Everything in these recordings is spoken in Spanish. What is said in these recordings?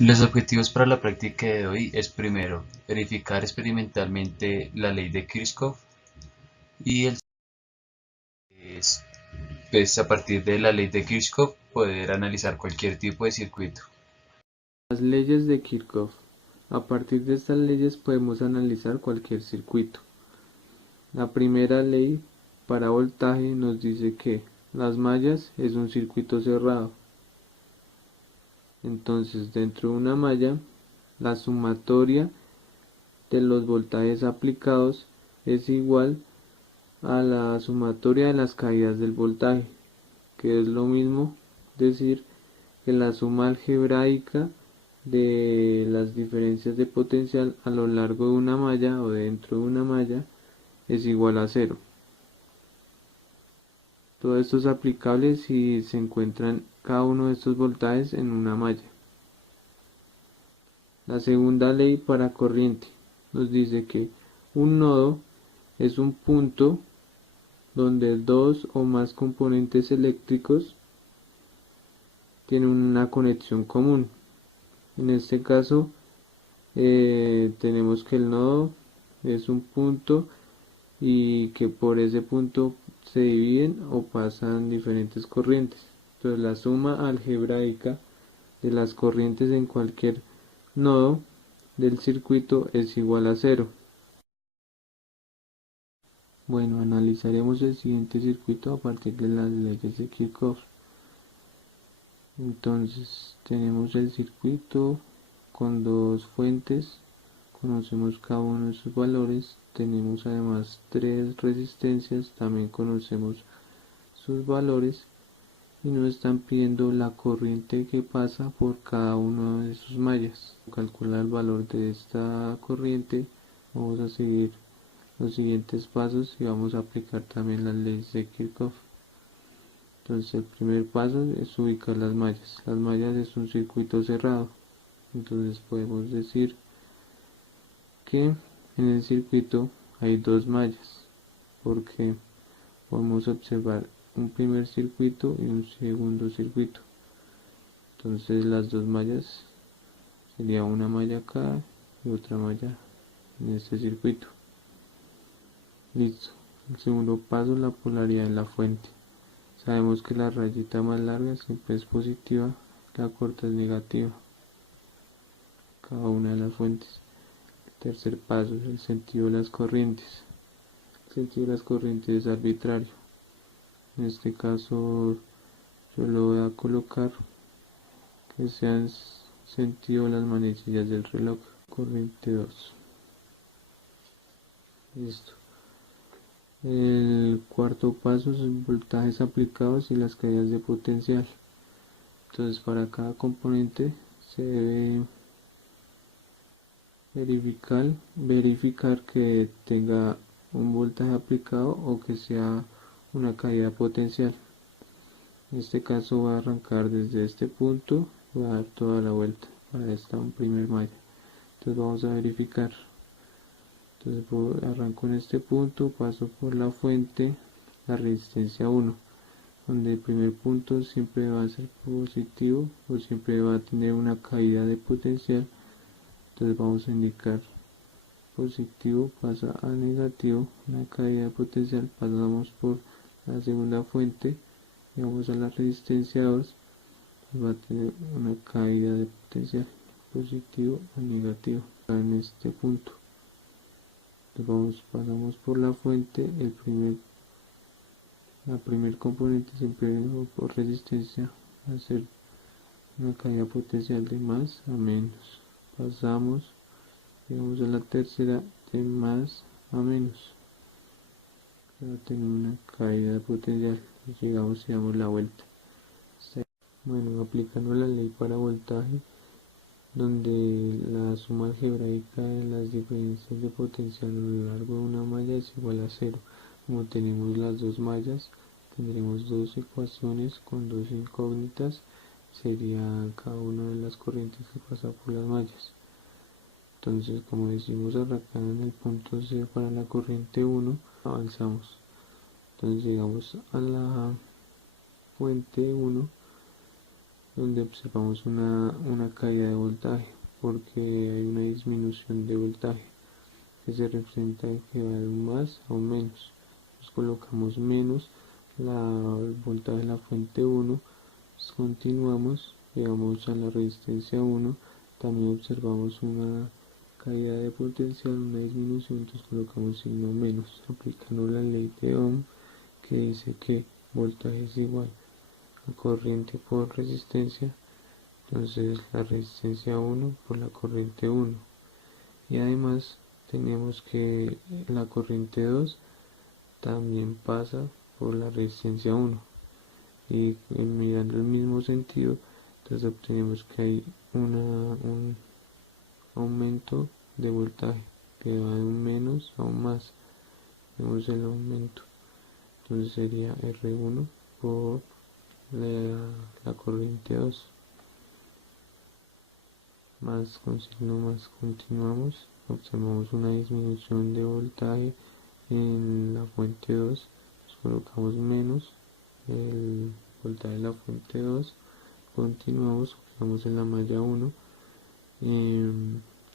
Los objetivos para la práctica de hoy es primero, verificar experimentalmente la ley de Kirchhoff y el es, pues, a partir de la ley de Kirchhoff poder analizar cualquier tipo de circuito. Las leyes de Kirchhoff. A partir de estas leyes podemos analizar cualquier circuito. La primera ley para voltaje nos dice que las mallas es un circuito cerrado. Entonces, dentro de una malla, la sumatoria de los voltajes aplicados es igual a la sumatoria de las caídas del voltaje, que es lo mismo decir que la suma algebraica de las diferencias de potencial a lo largo de una malla o dentro de una malla es igual a cero. Todo esto es aplicable si se encuentran cada uno de estos voltajes en una malla. La segunda ley para corriente nos dice que un nodo es un punto donde dos o más componentes eléctricos tienen una conexión común. En este caso, tenemos que el nodo es un punto y que por ese punto se dividen o pasan diferentes corrientes. Entonces la suma algebraica de las corrientes en cualquier nodo del circuito es igual a cero. Bueno, analizaremos el siguiente circuito a partir de las leyes de Kirchhoff. Entonces tenemos el circuito con dos fuentes, conocemos cada uno de sus valores, tenemos además tres resistencias, también conocemos sus valores y nos están pidiendo la corriente que pasa por cada una de sus mallas. Calcular el valor de esta corriente, vamos a seguir los siguientes pasos y vamos a aplicar también las leyes de Kirchhoff. Entonces el primer paso es ubicar las mallas. Las mallas es un circuito cerrado. Entonces podemos decir que en el circuito hay dos mallas porque podemos observar un primer circuito y un segundo circuito. Entonces las dos mallas sería una malla acá y otra malla en este circuito. Listo. El segundo paso, la polaridad en la fuente. Sabemos que la rayita más larga siempre es positiva, la corta es negativa, cada una de las fuentes. El tercer paso es el sentido de las corrientes. El sentido de las corrientes es arbitrario. En este caso yo lo voy a colocar que sean sentido de las manecillas del reloj. Corriente 2. Listo. El cuarto paso son voltajes aplicados y las caídas de potencial. Entonces para cada componente se debe verificar que tenga un voltaje aplicado o que sea una caída potencial. En este caso voy a arrancar desde este punto, voy a dar toda la vuelta para esta un primer malla. Entonces vamos a verificar. Entonces arranco en este punto, paso por la fuente, la resistencia 1, donde el primer punto siempre va a ser positivo o siempre va a tener una caída de potencial. Entonces vamos a indicar positivo pasa a negativo, una caída de potencial, pasamos por la segunda fuente y vamos a la resistencia 2, va a tener una caída de potencial positivo a negativo en este punto. Entonces pasamos por la fuente, la primer componente siempre por resistencia va a ser una caída potencial de más a menos. Pasamos, llegamos a la tercera de más a menos. Va a tener una caída de potencial y llegamos y damos la vuelta. Bueno, aplicando la ley para voltaje, donde la suma algebraica de las diferencias de potencial a lo largo de una malla es igual a cero. Como tenemos las dos mallas, tendremos dos ecuaciones con dos incógnitas, sería cada una de las corrientes que pasa por las mallas. Entonces, como decimos acá en el punto C para la corriente 1, avanzamos. Entonces llegamos a la fuente 1, donde observamos una caída de voltaje, porque hay una disminución de voltaje que se representa que va de un más a un menos. Nos colocamos menos el voltaje de la fuente 1, continuamos, llegamos a la resistencia 1, también observamos una caída de potencial, una disminución, entonces colocamos signo menos, aplicando la ley de Ohm, que dice que voltaje es igual a corriente por resistencia, entonces la resistencia 1 por la corriente 1. Y además tenemos que la corriente 2 también pasa por la resistencia 1. Y mirando el mismo sentido, entonces obtenemos que hay un aumento de voltaje que va de un menos a un más. Vemos el aumento, entonces sería R1 por la corriente 2, más con signo más. Continuamos, observamos una disminución de voltaje en la fuente 2, colocamos menos el voltaje de la fuente 2, continuamos, colocamos en la malla 1,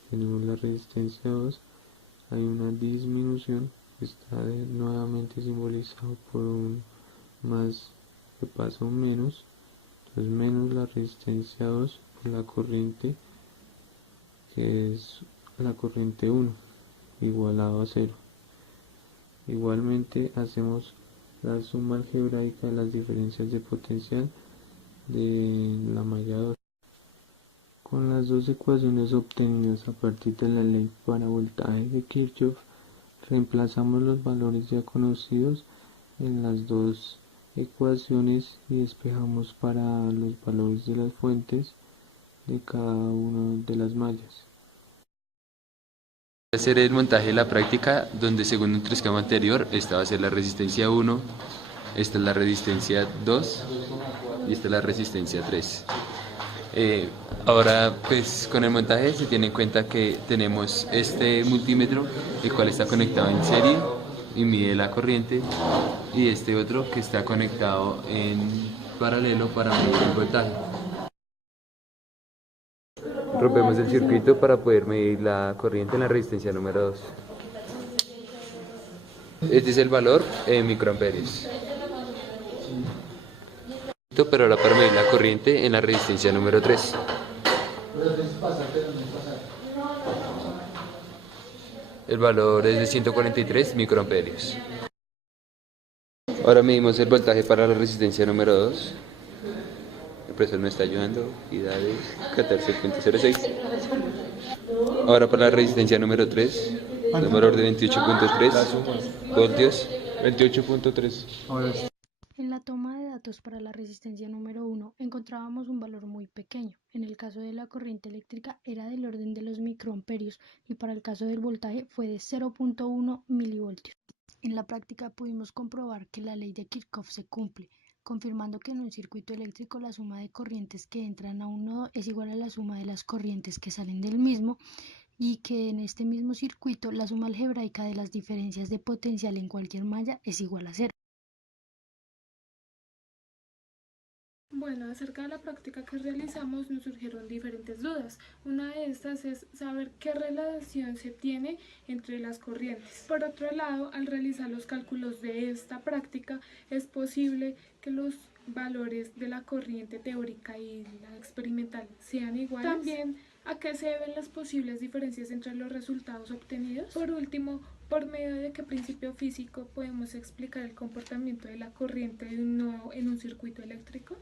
tenemos la resistencia 2, hay una disminución que está nuevamente simbolizado por un más que pasa a un menos, entonces menos la resistencia 2 por la corriente, que es la corriente 1, igualado a 0. Igualmente hacemos la suma algebraica de las diferencias de potencial de la malla 2. Con las dos ecuaciones obtenidas a partir de la ley para voltaje de Kirchhoff, reemplazamos los valores ya conocidos en las dos ecuaciones y despejamos para los valores de las fuentes de cada una de las mallas. Hacer el montaje de la práctica, donde según nuestro esquema anterior, esta va a ser la resistencia 1, esta es la resistencia 2 y esta es la resistencia 3. Ahora pues con el montaje se tiene en cuenta que tenemos este multímetro, el cual está conectado en serie y mide la corriente, y este otro que está conectado en paralelo para medir el voltaje. Rompemos el circuito para poder medir la corriente en la resistencia número 2. Este es el valor en microamperios. Pero ahora para medir la corriente en la resistencia número 3. El valor es de 143 microamperios. Ahora medimos el voltaje para la resistencia número 2. El profesor me está ayudando y da de 14.06. Ahora para la resistencia número 3, el valor de 28.3 voltios. 28.3. En la toma de datos para la resistencia número 1 encontrábamos un valor muy pequeño. En el caso de la corriente eléctrica era del orden de los microamperios y para el caso del voltaje fue de 0.1 milivoltios. En la práctica pudimos comprobar que la ley de Kirchhoff se cumple, confirmando que en un circuito eléctrico la suma de corrientes que entran a un nodo es igual a la suma de las corrientes que salen del mismo, y que en este mismo circuito la suma algebraica de las diferencias de potencial en cualquier malla es igual a 0. Bueno, acerca de la práctica que realizamos nos surgieron diferentes dudas. Una de estas es saber qué relación se tiene entre las corrientes. Por otro lado, al realizar los cálculos de esta práctica, es posible que los valores de la corriente teórica y la experimental sean iguales. También, ¿a qué se deben las posibles diferencias entre los resultados obtenidos? Por último, ¿por medio de qué principio físico podemos explicar el comportamiento de la corriente de un nodo en un circuito eléctrico?